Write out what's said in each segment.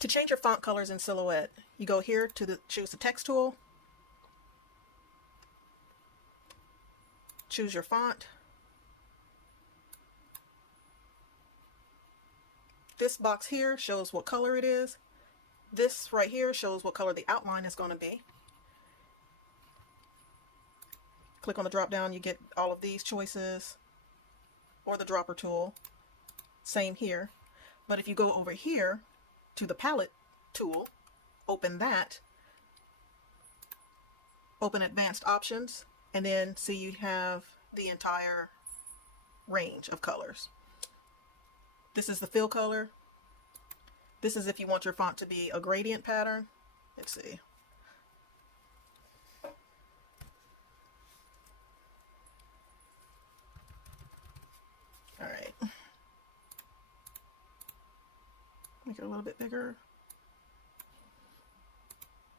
To change your font colors in Silhouette, you go here to choose the text tool, choose your font. This box here shows what color it is. This right here shows what color the outline is going to be. Click on the drop down, you get all of these choices, or the dropper tool. Same here. But if you go over here to the palette tool, open that, open advanced options, and then see you have the entire range of colors. This is the fill color. This is if you want your font to be a gradient pattern. Let's see. All right. Make it a little bit bigger.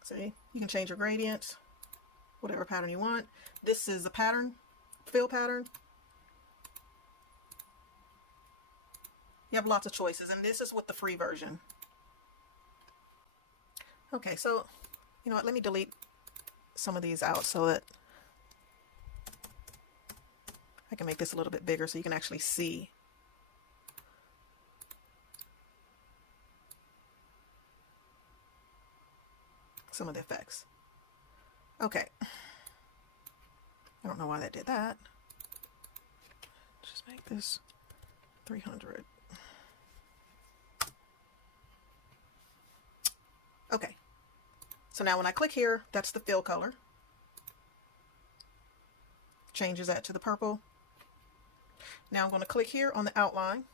See, you can change your gradients, whatever pattern you want. This is the pattern, fill pattern. You have lots of choices, and this is with the free version. Okay, so you know what, let me delete some of these out so that I can make this a little bit bigger so you can actually see. Some of the effects. Okay. I don't know why that did that. Just make this 300. Okay. So now when I click here, that's the fill color. Changes that to the purple. Now I'm going to click here on the outline.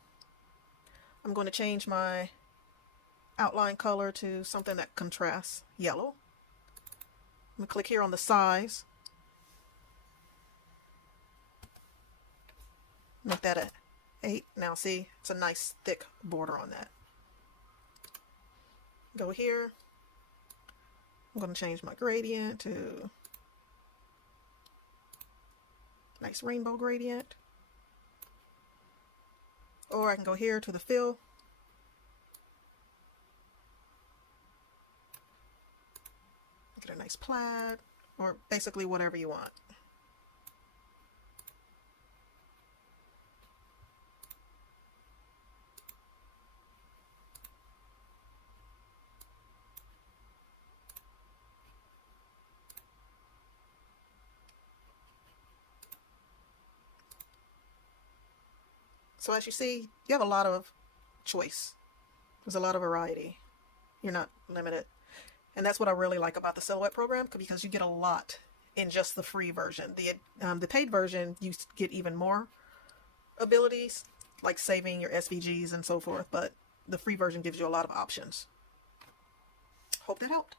I'm going to change my outline color to something that contrasts yellow. I'm going to click here on the size. Make that a 8. Now see, it's a nice thick border on that. Go here. I'm going to change my gradient to nice rainbow gradient. Or I can go here to the fill. Get a nice plaid, or basically whatever you want. So as you see, you have a lot of choice. There's a lot of variety. You're not limited. And that's what I really like about the Silhouette program, because you get a lot in just the free version. The paid version, you get even more abilities, like saving your SVGs and so forth, but the free version gives you a lot of options. Hope that helped.